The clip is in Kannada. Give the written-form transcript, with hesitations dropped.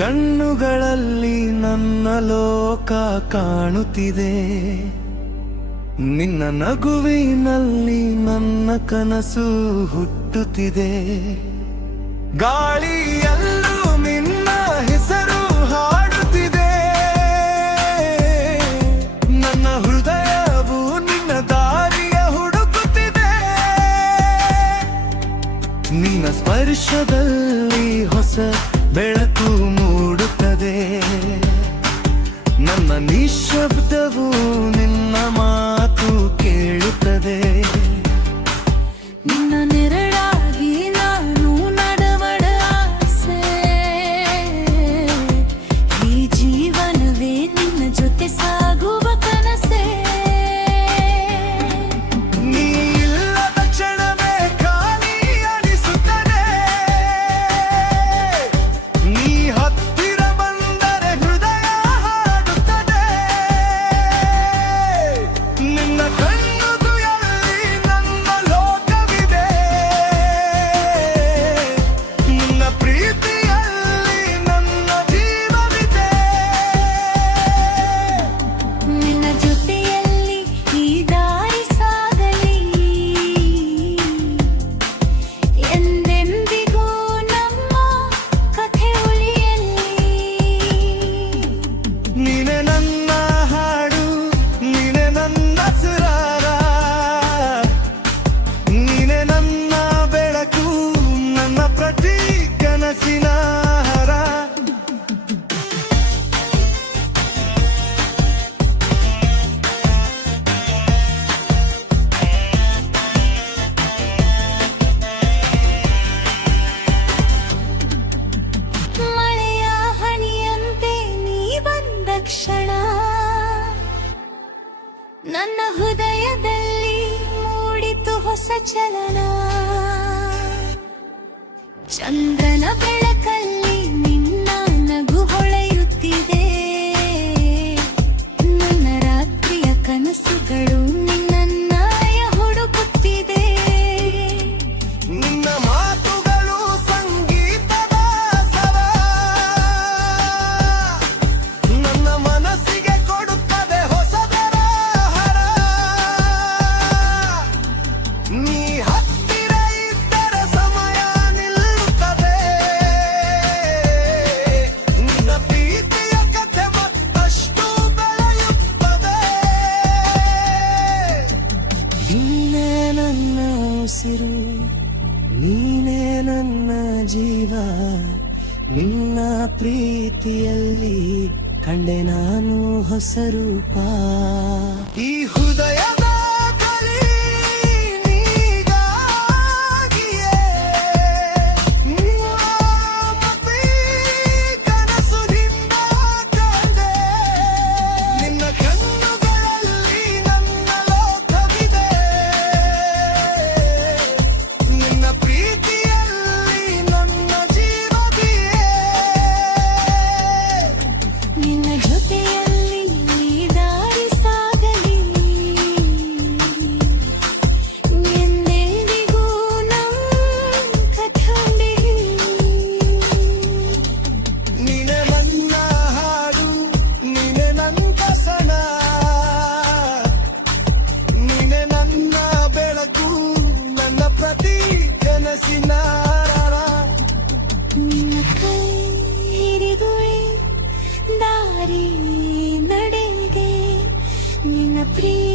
ಕಣ್ಣುಗಳಲ್ಲಿ ನನ್ನ ಲೋಕ ಕಾಣುತ್ತಿದೆ, ನಿನ್ನ ನಗುವಿನಲ್ಲಿ ನನ್ನ ಕನಸು ಹುಟ್ಟುತ್ತಿದೆ. ಗಾಳಿಯಲ್ಲೂ ನಿನ್ನ ಹೆಸರು ಹಾಡುತ್ತಿದೆ, ನನ್ನ ಹೃದಯವು ನಿನ್ನ ದಾರಿಯ ಹುಡುಕುತ್ತಿದೆ. ನಿನ್ನ ಸ್ಪರ್ಶದಲ್ಲಿ ಹೊಸ ಬೆಳಕು ಮೂಡುತ್ತದೆ, ನನ್ನ ನಿಶ್ಶಬ್ದವು ನಿನ್ನ ಮಾತು ಕೇಳುತ್ತದೆ. ನಿನ್ನ ನೆರಳಾಗಿ ನಾನು ನಡವಡ ಆಸೆ, ಈ ಜೀವನವೇ ನಿನ್ನ ಜೊತೆ ಸಾಗುವ ಕನಸೇ. ನೀ ಇಲ್ಲದ ಕ್ಷಣವೇ ಖಾಲಿ ಅನಿಸುತ್ತದೆ, ನೀ ಹತ್ತಿರ ಬಂದರೆ ಹೃದಯ ಹಾಡುತ್ತದೆ. ನಿನ್ನ ಕಣ್ಣುಗಳಲ್ಲಿ ನನ್ನ ಲೋಕವಿದೆ, ನಿನ್ನ ಪ್ರೀತಿಯಲ್ಲಿ ನನ್ನ ಜೀವವಿದೆ. ನಿನ್ನ ಜೊತೆಯಲ್ಲಿ ಈ ದಾರಿ ಸಾಗಲಿ, ಎಂದೆಂದಿಗೂ ನಮ್ಮ ಕಥೆ ಉಳಿಯಲಿ. ನೀನೆ ನನ್ನ ಹಾಡು, ನೀನೆ ನನ್ನ ಸುರಾರ, ನೀನೆ ನನ್ನ ಬೆಳಕು, ನನ್ನ ಪ್ರತಿ ಕನಸಿನ ಹಾರ. ಮಳೆಯ ಹನಿಯಂತೆ ನೀ ಬಂದ ಕ್ಷಣ, ನನ್ನ ಹೃದಯದಲ್ಲಿ ಮೂಡಿತು ಹೊಸ ಚಲನ. ಚಂದ್ರನ ಬೆಳಕಲ್ಲಿ ನಿನ್ನ ನಗು ಹೊಳೆಯುತ್ತಿದೆ, ನನ್ನ ರಾತ್ರಿಯ ಕನಸುಗಳು ನಿನ್ನನ್ನಯ ಹುಡುಕುತ್ತಿದೆ. ನಿನ್ನ ಮಾತುಗಳು ಸಂಗೀತದ ಸರ, ನನ್ನ ಮನಸ್ಸಿಗೆ ಕೊಡುತ್ತದೆ ಹೊಸದರ ಹರ. ನೀ ಹತ್ತಿರ ಇದ್ದರೆ ಸಮಯ ನಿಲ್ಲುತ್ತದೆ, ನಿನ್ನ ಪ್ರೀತಿಯ ಕಥೆ ಮತ್ತಷ್ಟು ಬೆಳೆಯುತ್ತದೆ. ನೀನೇ ನನ್ನ ಉಸಿರು, ನೀನೇ ನನ್ನ ಜೀವ, ನಿನ್ನ ಪ್ರೀತಿಯಲ್ಲಿ ಕಂಡೆ ನಾನು ಹೊಸ ರೂಪ. ಈ ಹೃದಯದ ಬಳಿ ನೀಗಾಗಿಯೇ ಪ್ರತಿ ಕನಸುದಿಂದ ಕಂಡೆ. ನಿನ್ನ ಕಣ್ಣುಗಳಲ್ಲಿ ನನ್ನ ಲೋಕವಿದೆ, ನಿನ್ನ ಪ್ರೀತಿಯಲ್ಲಿ ನನ್ನ ಜೀವವಿದೆ. ನಿನ್ನ ಜೊತೆಯಲ್ಲಿ ಈ ದಾರಿ ಸಾಗಲಿ, ಎಂದೆಂದಿಗೂ ನಮ್ಮ ಕಥೆ ಉಳಿಯಲಿ. ನೀನೆ ನನ್ನ ಹಾಡು, ನೀನೆ ನನ್ನ ಕಸನ, ನೀನೆ ನನ್ನ ಬೆಳಕು, ನನ್ನ ಪ್ರತಿ ಕನಸಿನ ಹಾರ. ನಿನ್ನ ಕೈ ಹಿಡಿದು ದಾರಿ ನಡೆಗೆ, ನಿನ್ನ ಪ್ರಿಯ